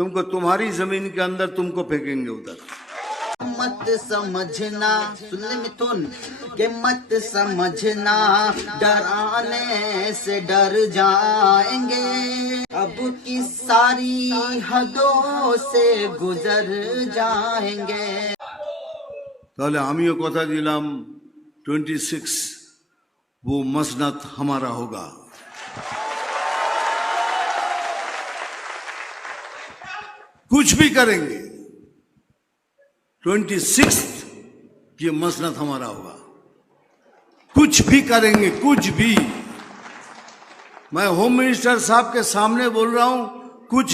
तुमको तुम्हारी जमीन के अंदर तुमको फेंकेंगे उधर। मत समझना, सुन ले मिथुन के मत समझना, डराने से डर जाएंगे, अब की सारी हदों से गुजर जाएंगे। তাহলে আমিও কথা দিলাম 26 वो मसनद हमारा होगा। कुछ भी करेंगे 26 ये मसनद हमारा होगा। कुछ भी करेंगे, कुछ भी। मैं होम मिनिस्टर साहब के सामने बोल रहा हूं, कुछ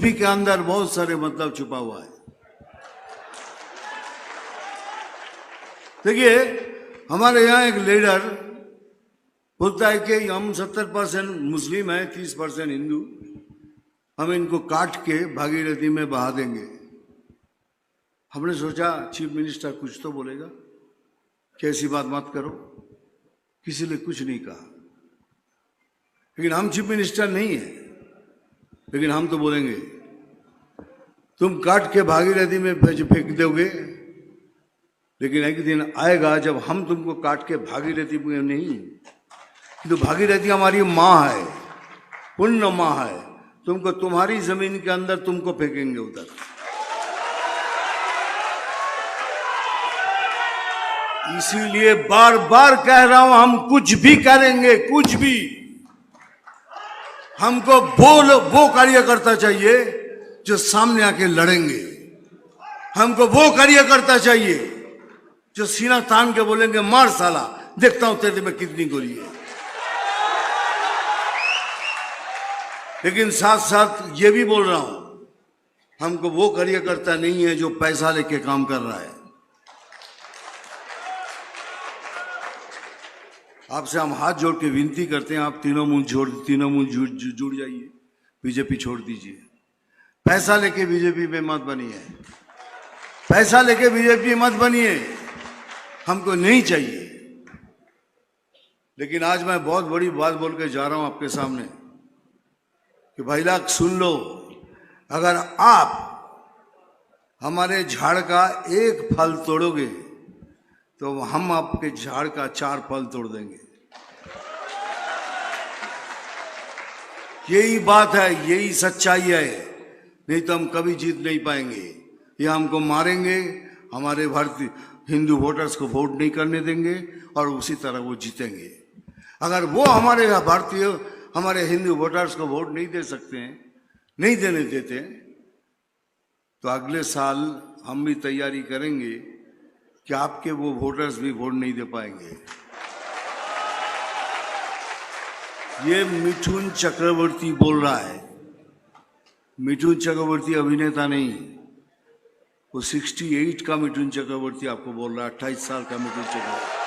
भी के अंदर बहुत सारे मतलब छुपा हुआ है। देखिए, हमारे यहाँ एक लीडर बोलता है कि हम 70% मुस्लिम हैं, 30% हिंदू, हम इनको काट के भागीरथी में बहा देंगे। हमने सोचा चीफ मिनिस्टर कुछ तो बोलेगा, कैसी बात मत करो, किसी ने कुछ नहीं कहा। लेकिन हम चीफ मिनिस्टर नहीं है, लेकिन हम तो बोलेंगे तुम काट के भागीरथी में फेंक दोगे, लेकिन एक दिन आएगा जब हम तुमको काट के भागीरथी में नहीं, तो भागीरथी हमारी माँ है, पुण्य माँ है, तुमको तुम्हारी जमीन के अंदर तुमको फेंकेंगे उधर। इसीलिए बार बार कह रहा हूं, हम कुछ भी करेंगे, कुछ भी। हमको वो कार्यकर्ता चाहिए जो सामने आके लड़ेंगे। हमको वो कार्यकर्ता चाहिए जो सीना तान के बोलेंगे मार साला, देखता हूं तेरे में कितनी गोली है। लेकिन साथ साथ ये भी बोल रहा हूं, हमको वो कार्यकर्ता नहीं है जो पैसा लेके काम कर रहा है। आपसे हम हाथ जोड़ के विनती करते हैं, आप तीनों मुंह जुड़ जाइए, बीजेपी छोड़ दीजिए। पैसा लेके बीजेपी में मत बनिए, पैसा लेके बीजेपी मत बनिए, हमको नहीं चाहिए। लेकिन आज मैं बहुत बड़ी बात बोल के जा रहा हूं आपके सामने कि भाई लोग सुन लो, अगर आप हमारे झाड़ का एक फल तोड़ोगे तो हम आपके झाड़ का 4 फल तोड़ देंगे। यही बात है, यही सच्चाई है, नहीं तो हम कभी जीत नहीं पाएंगे। ये हमको मारेंगे, हमारे भारतीय हिंदू वोटर्स को वोट नहीं करने देंगे और उसी तरह वो जीतेंगे। अगर वो हमारे हिंदू वोटर्स को वोट नहीं दे सकते हैं, नहीं देने देते, तो अगले साल हम भी तैयारी करेंगे कि आपके वो वोटर्स भी वोट नहीं दे पाएंगे। ये मिथुन चक्रवर्ती बोल रहा है। मिथुन चक्रवर्ती अभिनेता नहीं, वो 68 का मिथुन चक्रवर्ती आपको बोल रहा है, 28 साल का मिथुन चक्रवर्ती।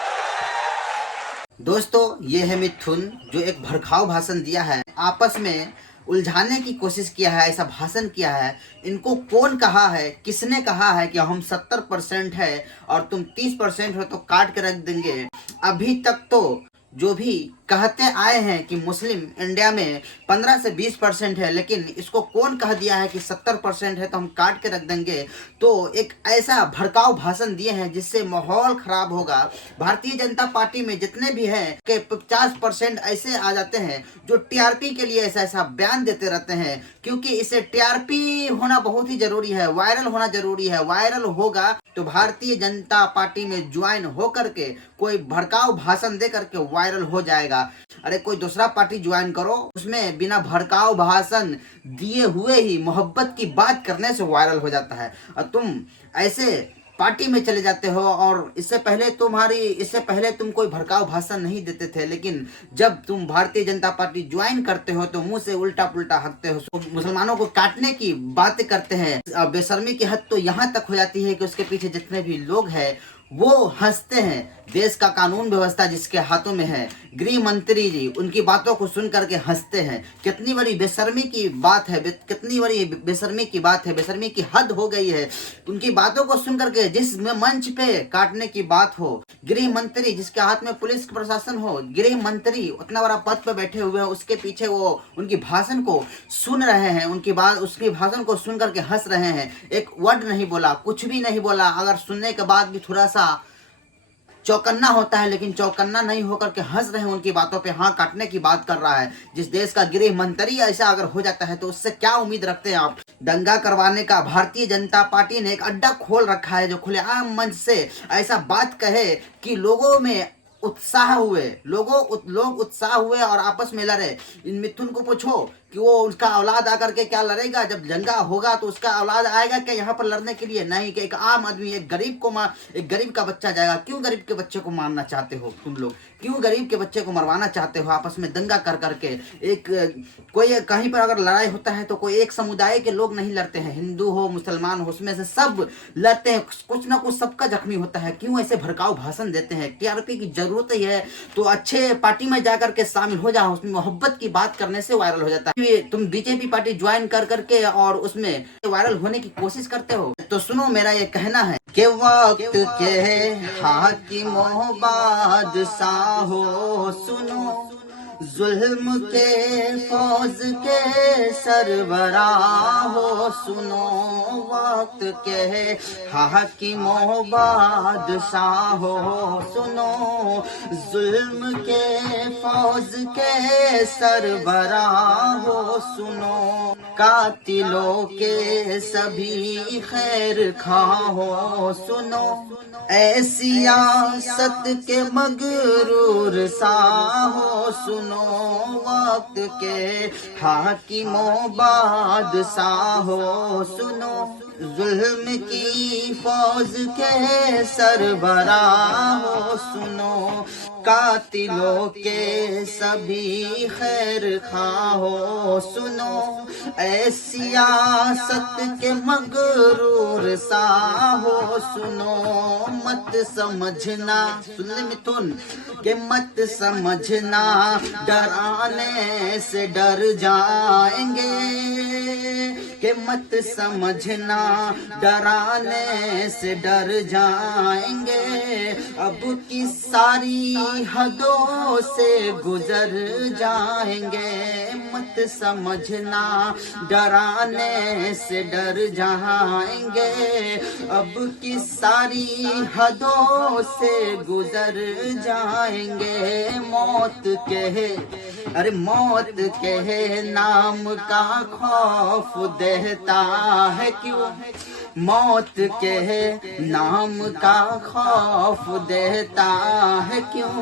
दोस्तों, ये है मिथुन जो एक भड़काऊ भाषण दिया है, आपस में उलझाने की कोशिश किया है, ऐसा भाषण किया है। इनको कौन कहा है, किसने कहा है कि हम 70% है और तुम 30% हो तो काट के रख देंगे। अभी तक तो जो भी कहते आए हैं कि मुस्लिम इंडिया में 15 से 20% है, लेकिन इसको कौन कह दिया है कि 70% है तो हम काट के रख देंगे। तो एक ऐसा भड़काऊ भाषण दिए हैं जिससे माहौल खराब होगा। भारतीय जनता पार्टी में जितने भी हैं के 50% ऐसे आ जाते हैं जो टीआरपी के लिए ऐसा बयान देते रहते हैं, क्योंकि इसे टीआरपी होना बहुत ही जरूरी है, वायरल होना जरूरी है। वायरल होगा तो भारतीय जनता पार्टी में ज्वाइन होकर के कोई भड़काऊ भाषण दे करके वायरल हो जाएगा। अरे कोई दूसरा पार्टी ज्वाइन करो, उसमें बिना भड़काऊ भाषण दिए हुए ही मोहब्बत की बात करने से वायरल हो जाता है, और तुम ऐसे पार्टी में चले जाते हो। और इससे पहले तुम कोई भड़काऊ भाषण नहीं देते थे, लेकिन जब तुम भारतीय जनता पार्टी ज्वाइन करते हो तो मुंह से उल्टा पुल्टा हकते हो, मुसलमानों को काटने की बातें करते हैं। बेशर्मी की हद तो यहाँ तक हो जाती है कि उसके पीछे जितने भी लोग हैं वो हंसते हैं। देश का कानून व्यवस्था जिसके हाथों में है, गृह मंत्री जी उनकी बातों को सुन करके हंसते हैं। कितनी बड़ी बेशर्मी की बात है, कितनी बड़ी बेशर्मी की बात है, बेशर्मी की हद हो गई है। उनकी बातों को सुन करके जिस मंच पे काटने की बात हो, गृह मंत्री जिसके हाथ में पुलिस प्रशासन हो, गृह मंत्री उतना बड़ा पद पे बैठे हुए हैं, उसके पीछे वो उनकी भाषण को सुन रहे हैं, उसकी भाषण को सुन करके हंस रहे हैं। एक वर्ड नहीं बोला, कुछ भी नहीं बोला। अगर सुनने के बाद भी थोड़ा सा चौकन्ना होता है, लेकिन चौकन्ना नहीं होकर के हंस रहे हैं उनकी बातों पे। हाँ, काटने की बात कर रहा है। जिस देश का गृह मंत्री ऐसा अगर हो जाता है तो उससे क्या उम्मीद रखते हैं आप? दंगा करवाने का भारतीय जनता पार्टी ने एक अड्डा खोल रखा है जो खुलेआम मंच से ऐसा बात कहे कि लोगों में उत्साह हुए, लोग उत्साह हुए और आपस में लड़े। इन मिथुन को पूछो कि वो उसका औलाद आकर के क्या लड़ेगा? जब दंगा होगा तो उसका औलाद आएगा क्या यहाँ पर लड़ने के लिए? नहीं, कि एक आम आदमी, एक गरीब का बच्चा जाएगा। क्यों गरीब के बच्चे को मारना चाहते हो तुम लोग? क्यों गरीब के बच्चे को मरवाना चाहते हो आपस में दंगा कर करके? कोई कहीं पर अगर लड़ाई होता है तो कोई एक समुदाय के लोग नहीं लड़ते हैं, हिंदू हो मुसलमान हो, उसमें से सब लड़ते हैं। कुछ ना कुछ सबका जख्मी होता है। क्यों ऐसे भड़काऊ भाषण देते हैं? टीआरपी की जरूरत ही है तो अच्छे पार्टी में जाकर के शामिल हो जाओ। उसमें मोहब्बत की बात करने से वायरल हो जाता है। तुम बीजेपी पार्टी ज्वाइन कर करके और उसमें वायरल होने की कोशिश करते हो। तो सुनो, मेरा ये कहना है कि वक्त के हाकिमों बादशाहों सुनो, जुल्म के फौज के सरबराहों सुनो, वक्त के हाकिमों बादशाहों सुनो, जुल्म के फौज के सरबराहों सुनो, कातिलों के सभी खैर खाहों सुनो, ऐ सियासत के मगरूर साहों सुनो, वक्त के हाकिमों बादशाहों सुनो, जुल्म की फौज के सरबराहों सुनो, कातिलों के सभी खैर खाहों सुनो, ऐ सियासत के मगरूर साहों सुनो, मत समझना, सुन ले मिथुन, के मत समझना डराने से डर जाएंगे, के मत समझना डराने से डर जाएंगे, अब की सारी हदों से गुजर जाएंगे, मत समझना डराने से डर जाएंगे, अब की सारी हदों से गुजर जाएंगे, मौत के नाम का खौफ देता है क्यों, मौत के नाम का खौफ देता है क्यों,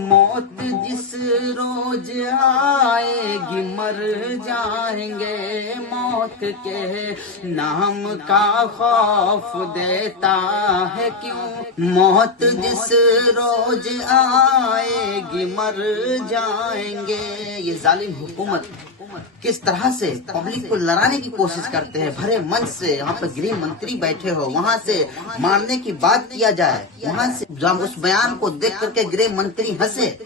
मौत जिस रोज आएगी मर जाएंगे, मौत के नाम का खौफ देता है क्यों, मौत जिस रोज आएगी मर जाएंगे। ये जालिम हुकूमत किस तरह से पब्लिक को लड़ाने की कोशिश करते हैं। भरे मंच से यहाँ पर गृह मंत्री बैठे हो, वहाँ से मारने की बात किया जाए, वहाँ से जब उस बयान को देख करके गृह मंत्री हंसे।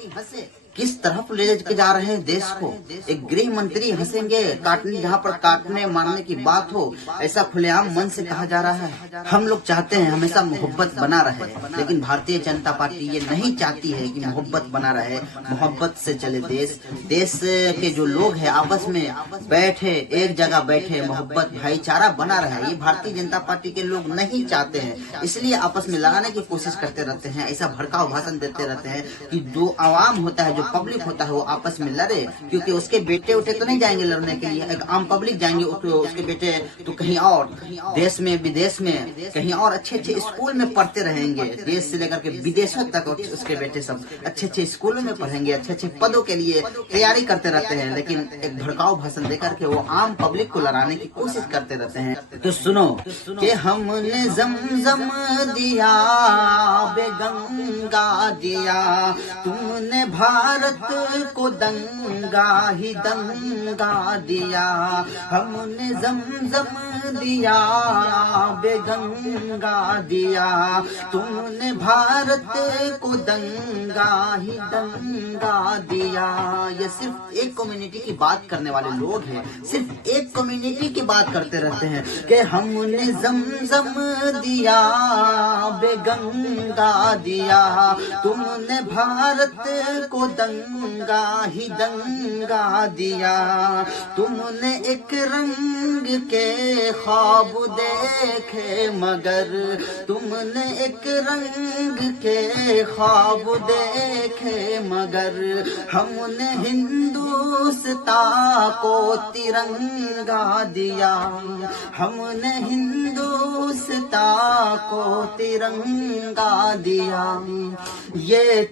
किस तरफ ले के जा रहे हैं देश को? एक गृह मंत्री हंसेंगे काटने, जहाँ पर काटने मारने की बात हो, ऐसा खुलेआम मन से कहा जा रहा है। हम लोग चाहते हैं हमेशा मोहब्बत बना रहे, लेकिन भारतीय जनता पार्टी ये नहीं चाहती है कि मोहब्बत बना रहे, मोहब्बत से चले देश। देश के जो लोग हैं आपस में बैठे, एक जगह बैठे, मोहब्बत भाईचारा बना रहे, ये भारतीय जनता पार्टी के लोग नहीं चाहते हैं। इसलिए आपस में लड़ाने की कोशिश करते रहते हैं, ऐसा भड़काऊ भाषण देते रहते हैं कि जो आवाम होता है, जो पब्लिक होता है, वो आपस में लड़े। क्योंकि उसके बेटे उठे तो नहीं जाएंगे लड़ने के लिए, एक आम पब्लिक जाएंगे, उसके बेटे तो कहीं और देश में विदेश में कहीं और अच्छे स्कूल में पढ़ते रहेंगे, देश से लेकर के विदेशों तक उसके बेटे सब अच्छे स्कूलों में पढ़ेंगे, अच्छे पदों के लिए तैयारी करते रहते हैं। लेकिन एक भड़काऊ भाषण देकर के वो आम पब्लिक को लड़ाने की कोशिश करते रहते हैं। तो सुनो कि हमने ज़मज़म दिया, बेगंगा दिया, तुमने भार भारत को दंगा ही दंगा दिया, हमने जमजम दिया बेगंगा दिया, तुमने भारत को दंगा ही दंगा दिया। ये सिर्फ एक कम्युनिटी की बात करने वाले लोग हैं, सिर्फ एक कम्युनिटी की बात करते रहते हैं कि हमने जमजम दिया बेगंगा दिया, तुमने भारत को दंगा ही दंगा दिया, तुमने एक रंग के ख्वाब देखे मगर, तुमने एक रंग के ख्वाब देखे मगर, हमने हिंदुस्ता को तिरंगा दिया, हमने हिंदुस्ता को तिरंगा दिया। ये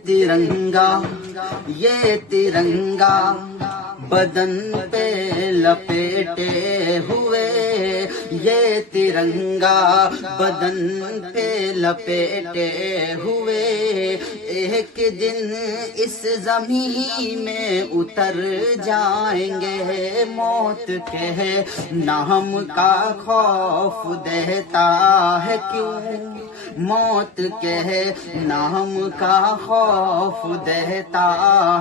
तिरंगा बदन पे लपेटे हुए, ये तिरंगा बदन पे लपेटे हुए, एक दिन इस जमीन में उतर जाएंगे, मौत के नाम का खौफ देता है क्यों, मौत के नाम का खौफ देता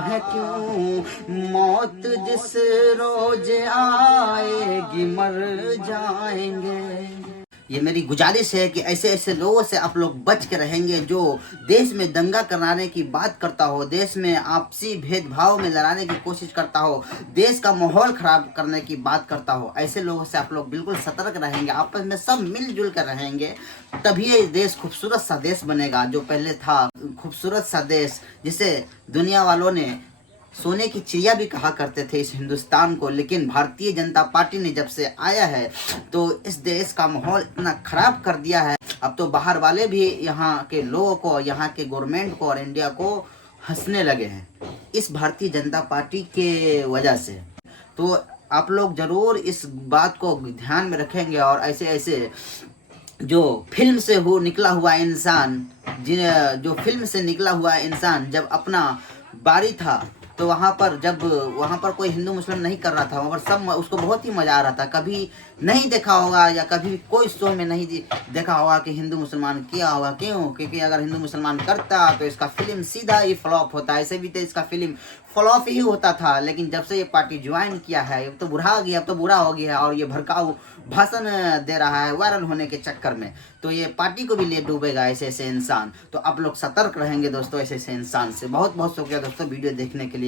है क्यों, मौत जिस रोज आएगी मर जाएंगे। ये मेरी गुजारिश है कि ऐसे ऐसे लोगों से आप लोग बच के रहेंगे जो देश में दंगा कराने की बात करता हो, देश में आपसी भेदभाव में लड़ाने की कोशिश करता हो, देश का माहौल खराब करने की बात करता हो। ऐसे लोगों से आप लोग बिल्कुल सतर्क रहेंगे, आपस में सब मिलजुल कर रहेंगे, तभी ये देश खूबसूरत सा देश बनेगा जो पहले था, खूबसूरत सा देश जिसे दुनिया वालों ने सोने की चिड़िया भी कहा करते थे इस हिंदुस्तान को। लेकिन भारतीय जनता पार्टी ने जब से आया है तो इस देश का माहौल इतना खराब कर दिया है, अब तो बाहर वाले भी यहाँ के लोगों को, यहाँ के गवर्नमेंट को और इंडिया को हंसने लगे हैं इस भारतीय जनता पार्टी के वजह से। तो आप लोग जरूर इस बात को ध्यान में रखेंगे और ऐसे ऐसे जो फिल्म से निकला हुआ इंसान, जो फिल्म से निकला हुआ इंसान जब अपना बारी था तो वहाँ पर कोई हिंदू मुस्लिम नहीं कर रहा था, वहाँ पर सब उसको बहुत ही मज़ा आ रहा था। कभी नहीं देखा होगा या कभी कोई शो में नहीं देखा होगा कि हिंदू मुसलमान किया होगा। क्यों? क्योंकि अगर हिंदू मुसलमान करता तो इसका फिल्म सीधा ही फ्लॉप होता। ऐसे भी तो इसका फिल्म फ्लॉप ही होता था, लेकिन जब से ये पार्टी ज्वाइन किया है अब तो बुरा हो गया और ये भड़काऊ भाषण दे रहा है वायरल होने के चक्कर में, तो ये पार्टी को भी ले डूबेगा ऐसे ऐसे इंसान। तो आप लोग सतर्क रहेंगे दोस्तों ऐसे ऐसे इंसान से। बहुत बहुत शुक्रिया दोस्तों वीडियो देखने के लिए।